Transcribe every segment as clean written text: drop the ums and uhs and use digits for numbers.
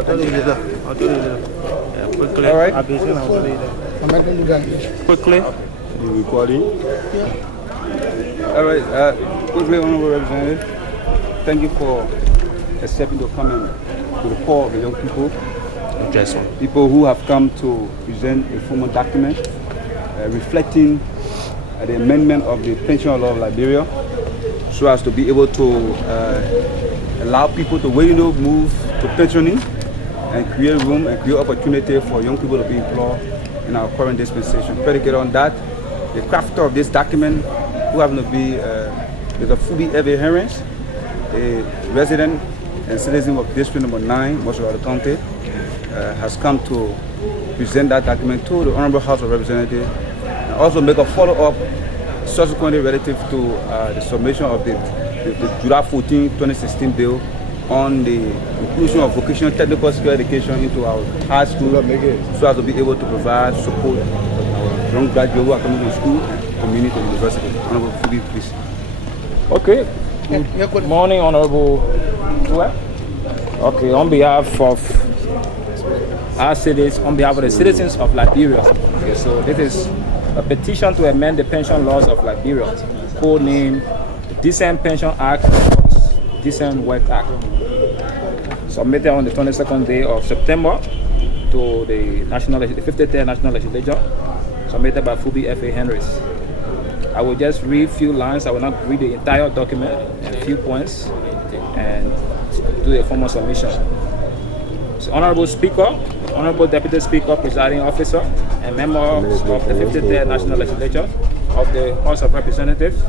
I'll tell you later. I'll tell you later. Yeah, quickly. All right. I'll be saying I'll tell you later. Quickly. You recording? Yeah. All right. Quickly, Honorable Representative, thank you for accepting to come and to the call of the young people. Yes, sir. People who have come to present a formal document reflecting the amendment of the pension law of Liberia, so as to be able to allow people to move to pensioning and create room and create opportunity for young people to be employed in our current dispensation. Predicated on that, the crafter of this document, who happen to be is a Fubbi Henries, a resident and citizen of District Number 9, Moshawara County, has come to present that document to the Honorable House of Representatives, and also make a follow-up subsequently relative to the submission of the July 14, 2016 bill on the inclusion of vocational technical skill education into our high school, so as to be able to provide support to our young graduates who are coming to school and community and university. Honorable Fubbi, please. Okay. Good morning, Honorable. Okay, on behalf of our cities, on behalf of the citizens of Liberia. Okay, so this is a petition to amend the pension laws of Liberia, codenamed Decent Pension Act and Decent Work Act. Submitted on the 22nd day of September to the 53rd National Legislature, submitted by Fubbi F.A. Henries. I will just read a few lines. I will not read the entire document, and a few points, and do a formal submission. So, Honorable Speaker, Honorable Deputy Speaker, Presiding Officer, and members of the 53rd National Legislature of the House of Representatives,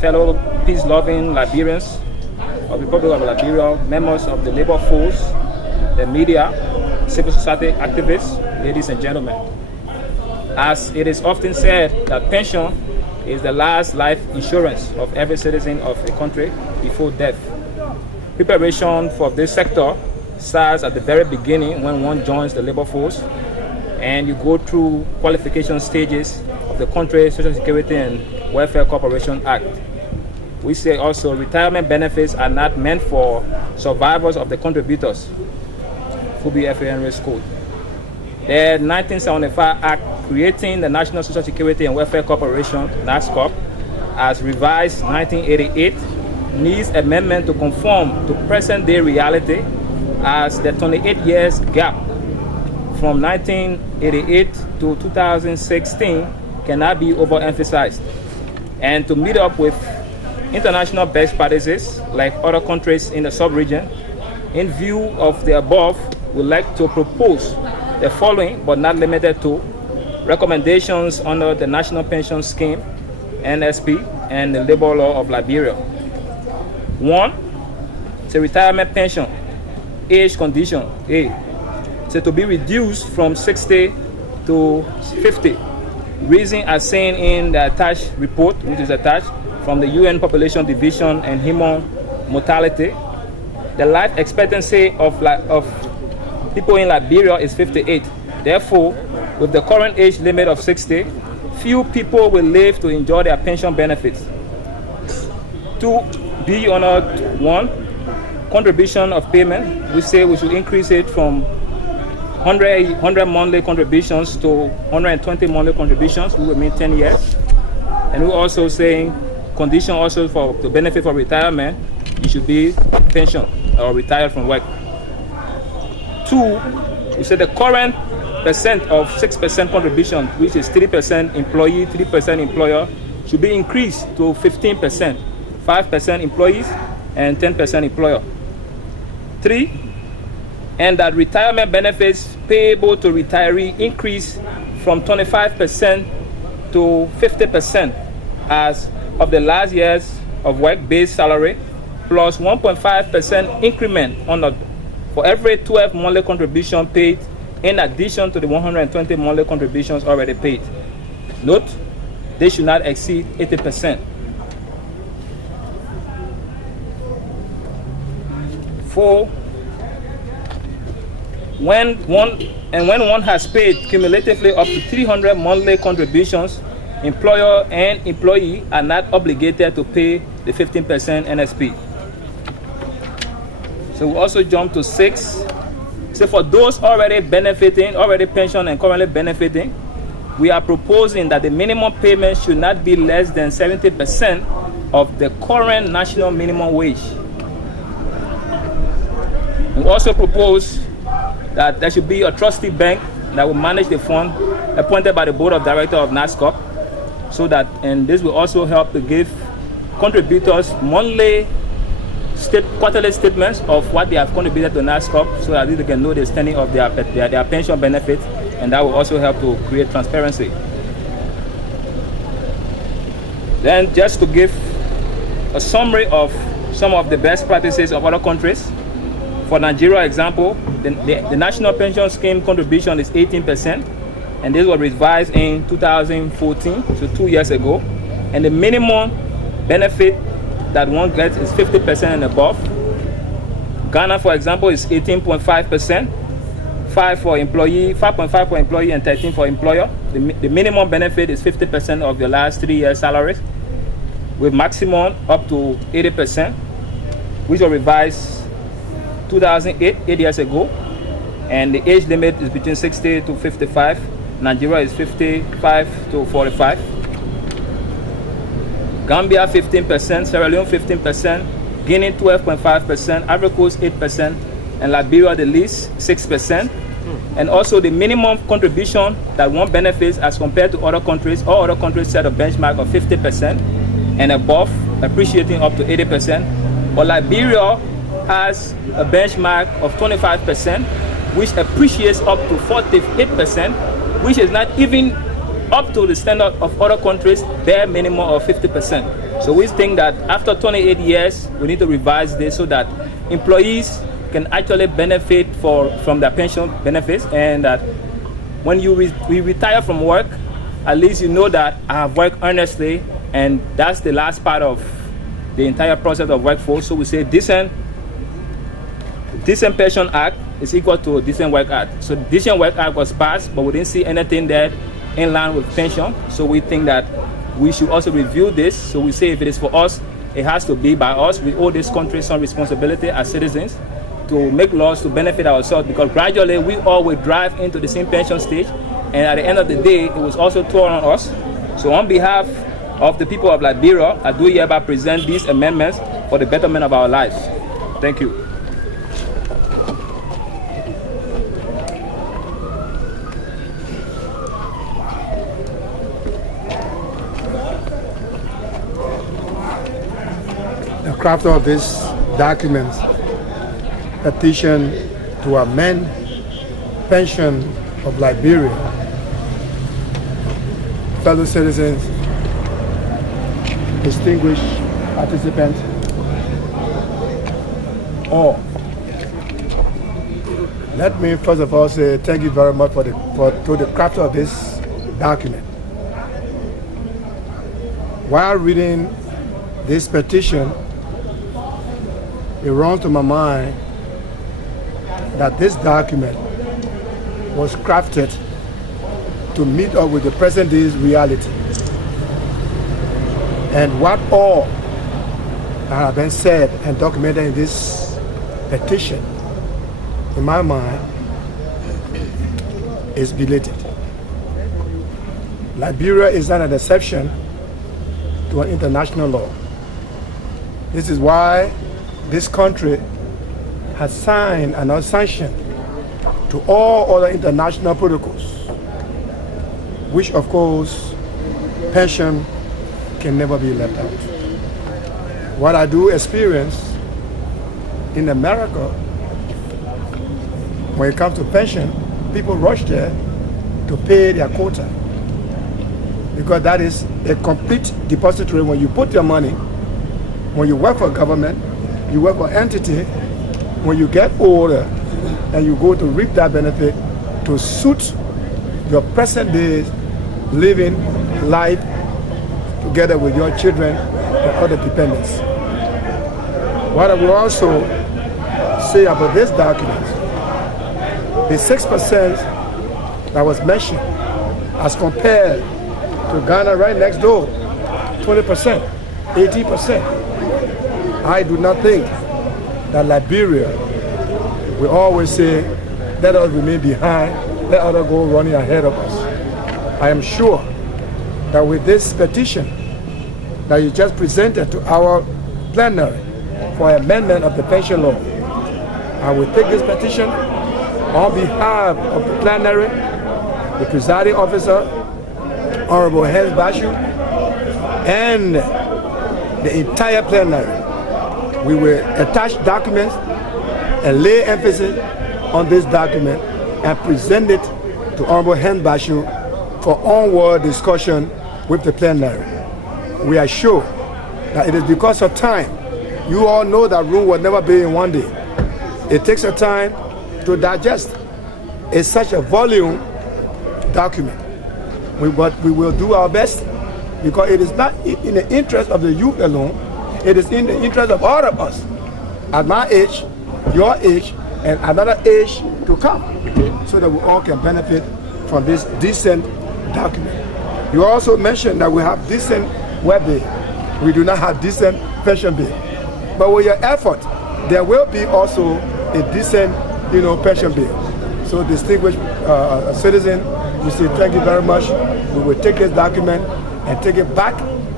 fellow peace-loving Liberians of the Republic of Liberia, members of the labor force, the media, civil society activists, ladies and gentlemen. As it is often said that pension is the last life insurance of every citizen of a country before death. Preparation for this sector starts at the very beginning when one joins the labor force, and you go through qualification stages of the country's Social Security and Welfare Corporation Act. We say also retirement benefits are not meant for survivors of the contributors. Fubbi F.A. Henries Code. The 1975 Act creating the National Social Security and Welfare Corporation, NASCOP, as revised 1988, needs amendment to conform to present-day reality, as the 28 years gap from 1988 to 2016 cannot be overemphasized, and to meet up with international best practices like other countries in the sub-region. In view of the above, we'd like to propose the following, but not limited to, recommendations under the National Pension Scheme, NSP, and the Labor Law of Liberia. 1. The retirement pension age condition, A, so to be reduced from 60 to 50. Reason as seen in the attached report, which is attached from the UN Population Division and Human Mortality. The life expectancy of people in Liberia is 58. Therefore, with the current age limit of 60, few people will live to enjoy their pension benefits. 2. B under 1. Contribution of payment. We say we should increase it from 100 monthly contributions to 120 monthly contributions. We will mean 10 years. And we're also saying condition also for the benefit for retirement, you should be pension or retired from work. 2, we say the current percent of 6% contribution, which is 3% employee, 3% employer, should be increased to 15%, 5% employees and 10% employer. 3, and that retirement benefits payable to retiree increase from 25% to 50% as of the last years of work-based salary, plus 1.5% increment for every 12 monthly contribution paid, in addition to the 120 monthly contributions already paid. Note, they should not exceed 80%. 4, when one has paid cumulatively up to 300 monthly contributions, employer and employee are not obligated to pay the 15% NSP. So we also jump to 6, So for those already benefiting, already pensioned and currently benefiting, we are proposing that the minimum payment should not be less than 70% of the current national minimum wage. We also propose that there should be a trustee bank that will manage the fund appointed by the board of directors of NASCOP, so that, and this will also help to give contributors monthly quarterly statements of what they have contributed to NASCOP, so that they can know the standing of their pension benefits, and that will also help to create transparency. Then just to give a summary of some of the best practices of other countries. For Nigeria example, the national pension scheme contribution is 18%, and this was revised in 2014, so 2 years ago. And the minimum benefit that one gets is 50% and above. Ghana, for example, is 18.5%, 5.5 for employee and 13 for employer. The minimum benefit is 50% of your last 3 years' salaries, with maximum up to 80%, which was revised 2008, 8 years ago. And the age limit is between 60 to 55. Nigeria is 55 to 45. Gambia 15%, Sierra Leone 15%, Guinea 12.5%, Ivory Coast 8%, and Liberia the least 6%. And also the minimum contribution that one benefits as compared to other countries. All other countries set a benchmark of 50% and above, appreciating up to 80%. But Liberia has a benchmark of 25%, which appreciates up to 48%, which is not even up to the standard of other countries, bare minimum of 50%. So we think that after 28 years, we need to revise this so that employees can actually benefit from their pension benefits, and that when you retire from work, at least you know that I have worked earnestly, and that's the last part of the entire process of workforce. So we say decent Pension Act is equal to Decent Work Act. So Decent Work Act was passed, but we didn't see anything there in line with pension. So we think that we should also review this. So we say if it is for us, it has to be by us. We owe this country some responsibility as citizens to make laws to benefit ourselves, because gradually we all will drive into the same pension stage, and at the end of the day, it was also torn on us. So on behalf of the people of Liberia, I do hereby present these amendments for the betterment of our lives. Thank you. The crafter of this document, petition to amend pension of Liberia, fellow citizens, distinguished participants, all. Let me first of all say thank you very much to the crafter of this document. While reading this petition, it runs to my mind that this document was crafted to meet up with the present day's reality. And what all that have been said and documented in this petition, in my mind, is belated. Liberia is not an exception to an international law. This is why this country has signed and not sanctioned to all other international protocols, which of course pension can never be left out. What I do experience in America, when it comes to pension, people rush there to pay their quota, because that is a complete depository. When you put your money, when you work for government, you work for entity, when you get older and you go to reap that benefit to suit your present day living life together with your children and other dependents. What I will also say about this document, the 6% that was mentioned as compared to Ghana right next door, 20%, 18%. I do not think that Liberia will always say let us remain behind, let others go running ahead of us. I am sure that with this petition that you just presented to our plenary for amendment of the pension law, I will take this petition on behalf of the plenary, the presiding officer, Honorable Henries Bashu, and the entire plenary. We will attach documents and lay emphasis on this document and present it to Honorable Henries Bashu for onward discussion with the plenary. We are sure that it is because of time. You all know that room will never be in one day. It takes a time to digest. It's such a volume document. But we will do our best, because it is not in the interest of the youth alone, it is in the interest of all of us, at my age, your age, and another age to come, so that we all can benefit from this decent document. You also mentioned that we have decent web bill. We do not have decent pension bill. But with your effort, there will be also a decent, pension bill. So distinguished citizen, we say thank you very much. We will take this document and take it back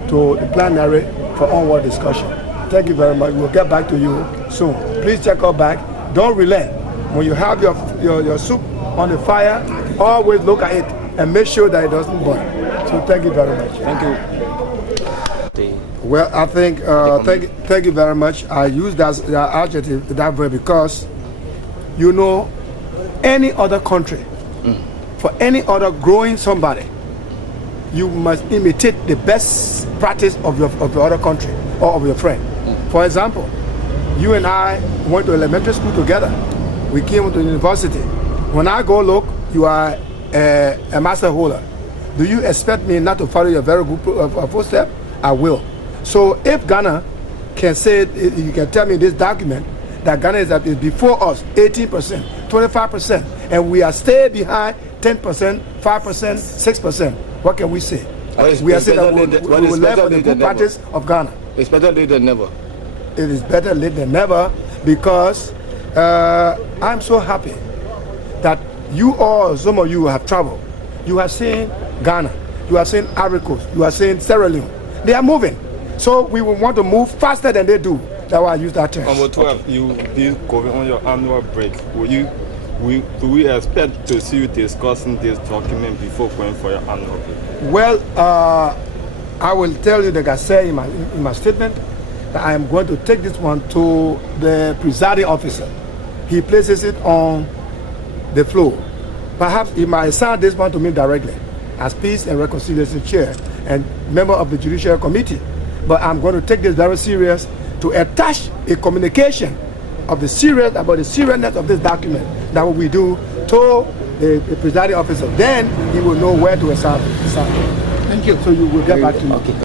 to the plenary for onward discussion. Thank you very much. We'll get back to you soon. Please check our back. Don't relent. When you have your soup on the fire, always look at it and make sure that it doesn't burn. So thank you very much. Thank you. Well, I think, thank you very much. I use that adjective, that word, because, any other country, for any other growing somebody, you must imitate the best practice of the other country or of your friend. For example, you and I went to elementary school together. We came to university. When I go look, you are a master holder. Do you expect me not to follow your very good footstep? I will. So if Ghana can say, you can tell me this document that Ghana is before us 18%, 25%, and we are staying behind 10%, 5%, 6%. What can we say? We are saying that we will learn from the good practice of Ghana. It's better late than never. It is better late than never, because I'm so happy that you all, some of you have traveled. You have seen Ghana, you have seen Ivory Coast, you have seen Sierra Leone. They are moving. So we will want to move faster than they do. That's why I use that term. Number 12, you be going on your annual break. Do we expect to see you discussing this document before going for your annual break? Well, I will tell you, like I said in my statement, that I am going to take this one to the presiding officer. He places it on the floor. Perhaps he might assign this one to me directly as Peace and Reconciliation Chair and member of the Judicial Committee. But I'm going to take this very serious, to attach a communication of the about the seriousness of this document, that what we do to the presiding officer. Then he will know where to assign. Thank you. So you will get back to me. Okay.